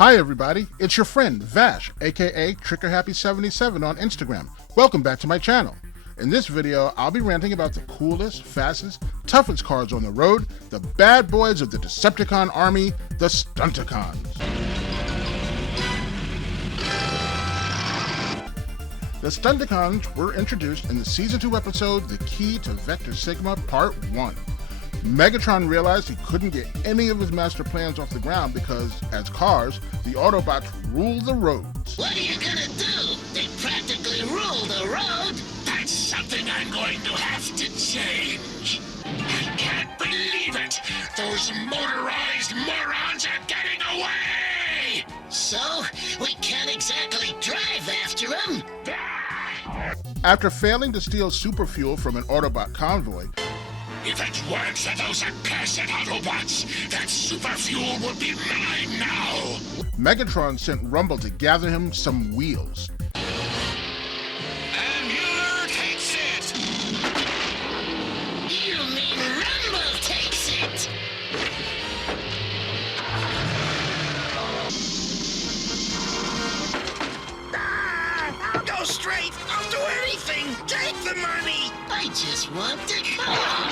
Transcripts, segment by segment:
Hi everybody, it's your friend Vash, aka Triqqerhappy77 on Instagram. Welcome back to my channel. In this video, I'll be ranting about the coolest, fastest, toughest cars on the road, the bad boys of the Decepticon army, the Stunticons. The Stunticons were introduced in the Season 2 episode, The Key to Vector Sigma Part 1. Megatron realized he couldn't get any of his master plans off the ground because, as cars, the Autobots rule the roads. What are you gonna do? They practically rule the road? That's something I'm going to have to change. I can't believe it! Those motorized morons are getting away! So, we can't exactly drive after them? After failing to steal super fuel from an Autobot convoy, if it weren't for those accursed Autobots, that super fuel would be mine now! Megatron sent Rumble to gather him some wheels. And Mueller takes it! You mean Rumble takes it? I'll go straight! I'll do anything! Take the money! I just want the car!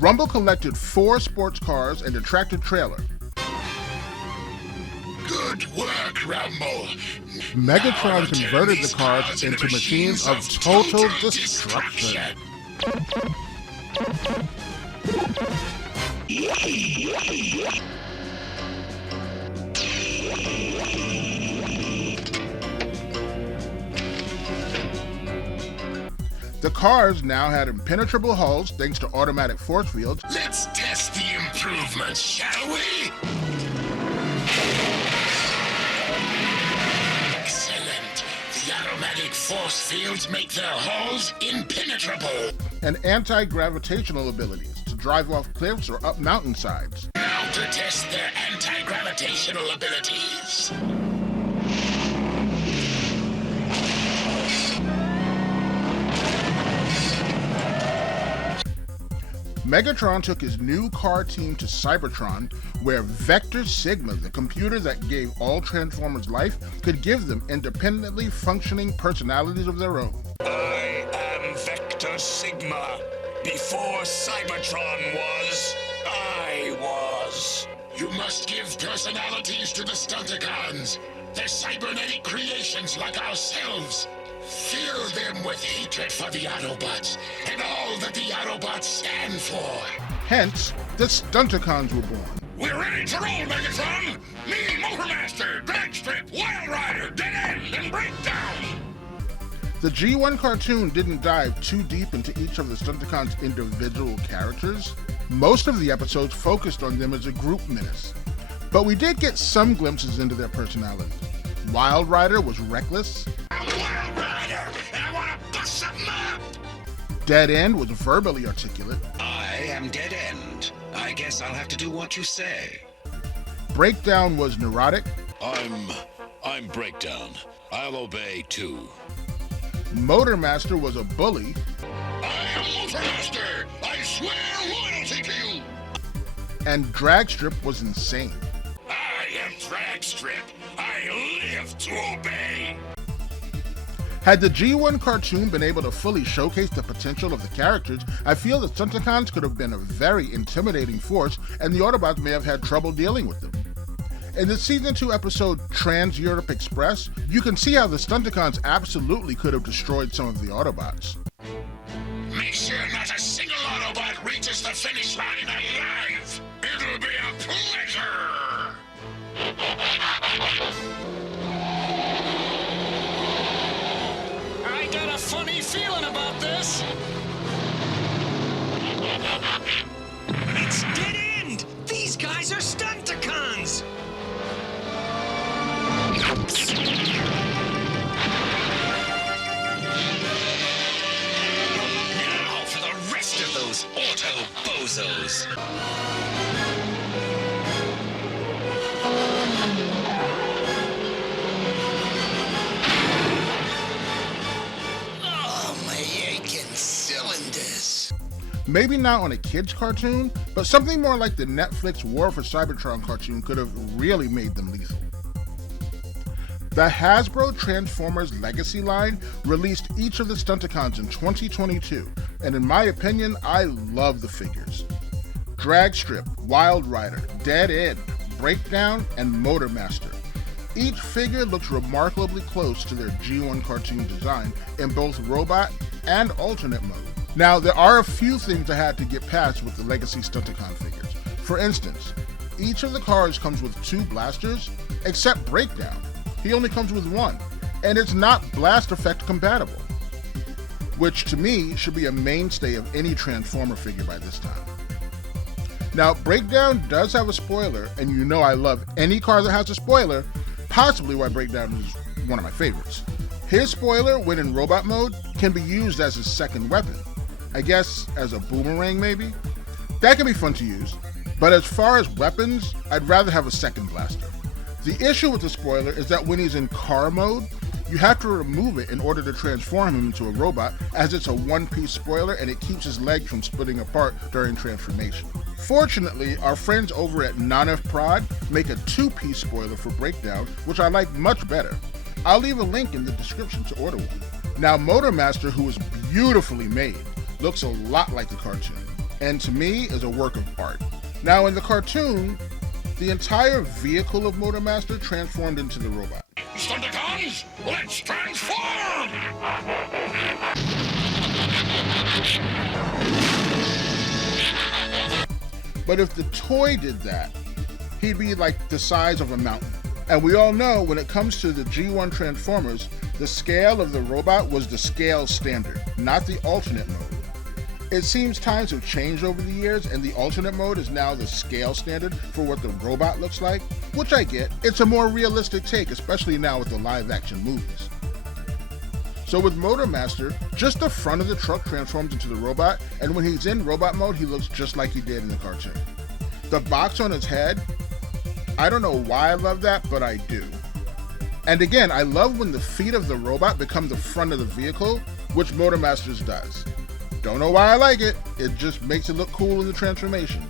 Rumble collected 4 sports cars and a tractor trailer. Good work, Rumble! Megatron converted the cars into machines of total destruction. The cars now had impenetrable hulls thanks to automatic force fields. Let's test the improvements, shall we? Excellent. The automatic force fields make their hulls impenetrable. And anti-gravitational abilities to drive off cliffs or up mountainsides. Now to test their anti-gravitational abilities. Megatron took his new car team to Cybertron, where Vector Sigma, the computer that gave all Transformers life, could give them independently functioning personalities of their own. I am Vector Sigma. Before Cybertron was, I was. You must give personalities to the Stunticons. They're cybernetic creations like ourselves. Fill them with hatred for the Autobots and all that the Autobots stand for. Hence, the Stunticons were born. We're ready to roll, Megatron! Me, Motormaster, Dragstrip, Wild Rider, Dead End, and Breakdown! The G1 cartoon didn't dive too deep into each of the Stunticons' individual characters. Most of the episodes focused on them as a group menace. But we did get some glimpses into their personalities. Wild Rider was reckless. I'm Wild Rider, and I want to bust something up! Dead End was verbally articulate. I am Dead End. I guess I'll have to do what you say. Breakdown was neurotic. I'm Breakdown. I'll obey too. Motormaster was a bully. I am Motormaster! I swear loyalty to you! And Dragstrip was insane. I am Dragstrip. I live to obey. Had the G1 cartoon been able to fully showcase the potential of the characters, I feel the Stunticons could have been a very intimidating force, and the Autobots may have had trouble dealing with them. In the Season 2 episode Trans-Europe Express, you can see how the Stunticons absolutely could have destroyed some of the Autobots. Make sure not a single Autobot reaches the finish line alive. It'll be a pleasure. I got a funny feeling about this. It's Dead End! These guys are Stunticons! Now for the rest of those auto-bozos. Maybe not on a kid's cartoon, but something more like the Netflix War for Cybertron cartoon could have really made them lethal. The Hasbro Transformers Legacy line released each of the Stunticons in 2022, and in my opinion, I love the figures. Dragstrip, Wild Rider, Dead End, Breakdown, and Motor Master. Each figure looks remarkably close to their G1 cartoon design in both robot and alternate mode. Now, there are a few things I had to get past with the Legacy Stunticon figures. For instance, each of the cars comes with 2 blasters, except Breakdown. He only comes with 1, and it's not blast effect compatible, which to me should be a mainstay of any Transformer figure by this time. Now, Breakdown does have a spoiler, and you know I love any car that has a spoiler, possibly why Breakdown is one of my favorites. His spoiler, when in robot mode, can be used as his second weapon. I guess as a boomerang maybe? That can be fun to use, but as far as weapons, I'd rather have a second blaster. The issue with the spoiler is that when he's in car mode, you have to remove it in order to transform him into a robot, as it's a one-piece spoiler and it keeps his legs from splitting apart during transformation. Fortunately, our friends over at Nanef Prod make a 2-piece spoiler for Breakdown, which I like much better. I'll leave a link in the description to order one. Now, Motor Master, who is beautifully made, looks a lot like the cartoon, and to me is a work of art. Now, in the cartoon, the entire vehicle of Motor Master transformed into the robot. Stunticons, let's transform! But if the toy did that, he'd be like the size of a mountain. And we all know when it comes to the G1 Transformers, the scale of the robot was the scale standard, not the alternate mode. It seems times have changed over the years, and the alternate mode is now the scale standard for what the robot looks like, which I get. It's a more realistic take, especially now with the live action movies. So with Motor Master, just the front of the truck transforms into the robot, and when he's in robot mode, he looks just like he did in the cartoon. The box on his head, I don't know why I love that, but I do. And again, I love when the feet of the robot become the front of the vehicle, which Motor Master's does. Don't know why I like it, it just makes it look cool in the transformation.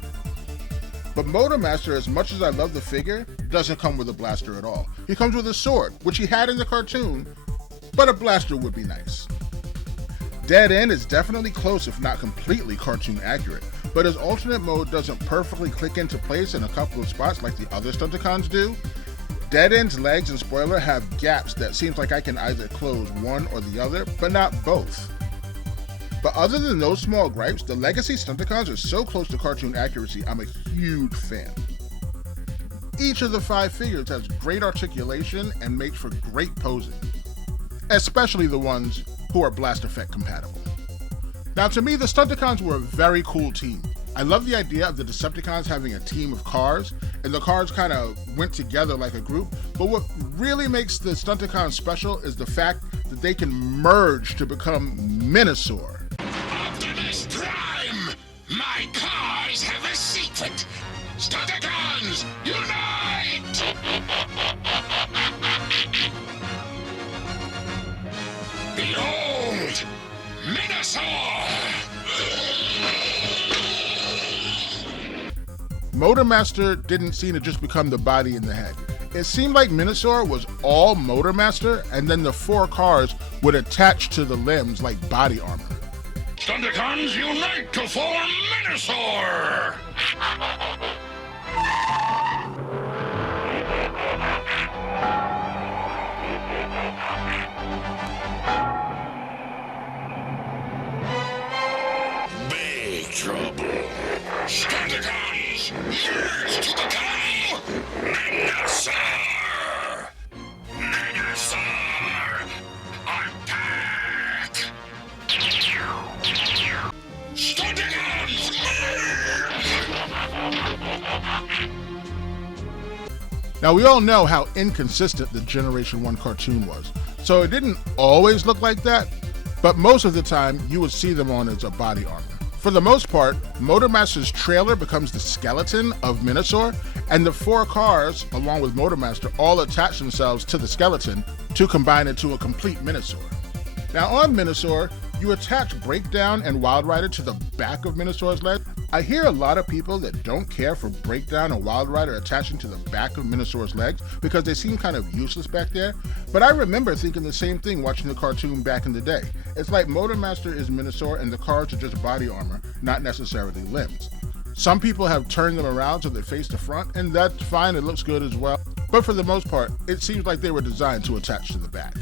But Motor Master, as much as I love the figure, doesn't come with a blaster at all. He comes with a sword, which he had in the cartoon, but a blaster would be nice. Dead End is definitely close if not completely cartoon accurate, but his alternate mode doesn't perfectly click into place in a couple of spots like the other Stunticons do. Dead End's legs and spoiler have gaps that seems like I can either close one or the other, but not both. But other than those small gripes, the Legacy Stunticons are so close to cartoon accuracy, I'm a huge fan. Each of the 5 figures has great articulation and makes for great posing, especially the ones who are blast effect compatible. Now to me, the Stunticons were a very cool team. I love the idea of the Decepticons having a team of cars, and the cars kind of went together like a group, but what really makes the Stunticons special is the fact that they can merge to become Menasor. Optimus Prime! My cars have a secret! Stunticons, unite! Behold! Menasor! Motor Master didn't seem to just become the body and the head. It seemed like Menasor was all Motor Master, and then the 4 cars would attach to the limbs like body armor. Stunticons unite to form Menasor! Big trouble. Stunticons, years to become Menasor! Menasor! Attack! Stunticons! Now we all know how inconsistent the Generation 1 cartoon was, so it didn't always look like that, but most of the time you would see them on as a body armor. For the most part, Motor Master's trailer becomes the skeleton of Menasor, and the 4 cars, along with Motor Master, all attach themselves to the skeleton to combine into a complete Menasor. Now on Menasor, You attach Breakdown and Wild Rider to the back of Menasor's leg. I hear a lot of people that don't care for Breakdown and Wild Rider attaching to the back of Menasor's legs because they seem kind of useless back there, but I remember thinking the same thing watching the cartoon back in the day. It's like Motormaster is Menasor and the cars are just body armor, not necessarily limbs. Some people have turned them around so they face the front, and that's fine, it looks good as well, but for the most part, it seems like they were designed to attach to the back.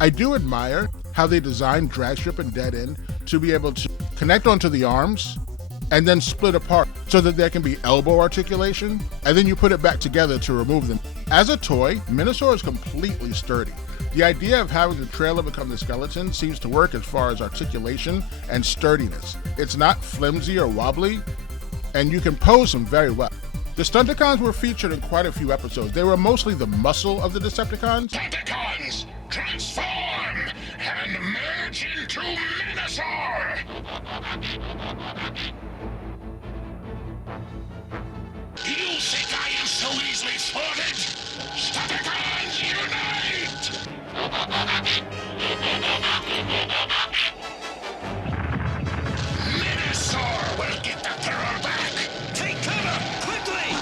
I do admire how they designed Drag Strip and Dead End to be able to connect onto the arms and then split apart so that there can be elbow articulation, and then you put it back together to remove them. As a toy, Menasor is completely sturdy. The idea of having the trailer become the skeleton seems to work as far as articulation and sturdiness. It's not flimsy or wobbly, and you can pose them very well. The Stunticons were featured in quite a few episodes. They were mostly the muscle of the Decepticons. Stunticons, transform and merge into Menasor! You think I am so easily thwarted? Stunticons, unite! Menasor will get the throne back! Take cover, quickly!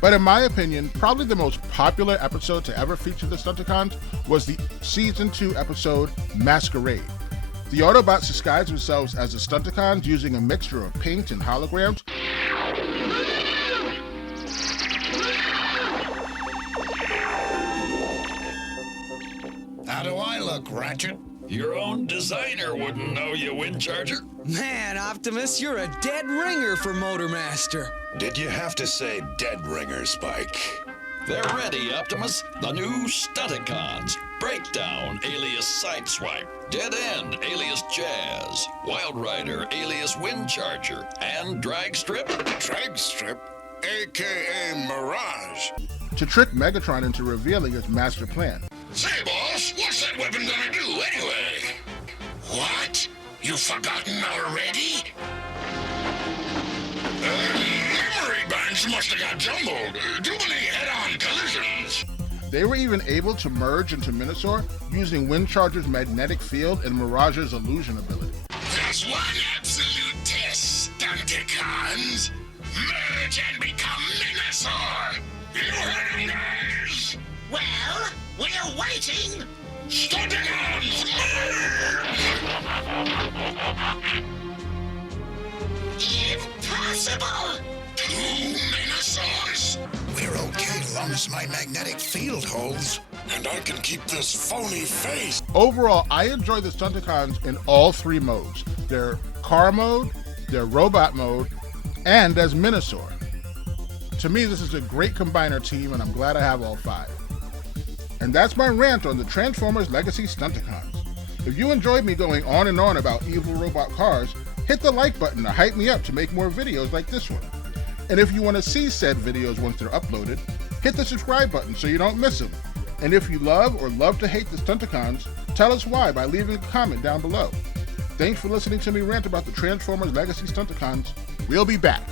But in my opinion, probably the most popular episode to ever feature the Stunticons was the Season 2 episode, Masquerade. The Autobots disguised themselves as the Stunticons using a mixture of paint and holograms. How do I look, Ratchet? Your own designer wouldn't know you, Windcharger. Man, Optimus, you're a dead ringer for Motormaster. Did you have to say dead ringer, Spike? They're ready, Optimus. The new Stunticons. Breakdown, alias Sideswipe. Dead End, alias Jazz. Wild Rider, alias Windcharger. And Drag Strip. Drag Strip, a.k.a. Mirage. To trick Megatron into revealing his master plan. Say, boss, what's that weapon gonna do anyway? What? You've forgotten already? Memory banks must have got jumbled. Too many head-on collisions. They were even able to merge into Menasor using Windcharger's magnetic field and Mirage's illusion ability. There's one absolute test, Stunticons. Merge and become Menasor. You heard him, guys? Well, we're waiting. Stunticons, merge! Impossible! 2 Menasors. We're okay as long as my magnetic field holds. And I can keep this phony face. Overall, I enjoy the Stunticons in all 3 modes. Their car mode, their robot mode, and as Menasor. To me, this is a great combiner team, and I'm glad I have all 5. And that's my rant on the Transformers Legacy Stunticons. If you enjoyed me going on and on about evil robot cars, hit the like button to hype me up to make more videos like this one. And if you want to see said videos once they're uploaded, hit the subscribe button so you don't miss them. And if you love or love to hate the Stunticons, tell us why by leaving a comment down below. Thanks for listening to me rant about the Transformers Legacy Stunticons. We'll be back.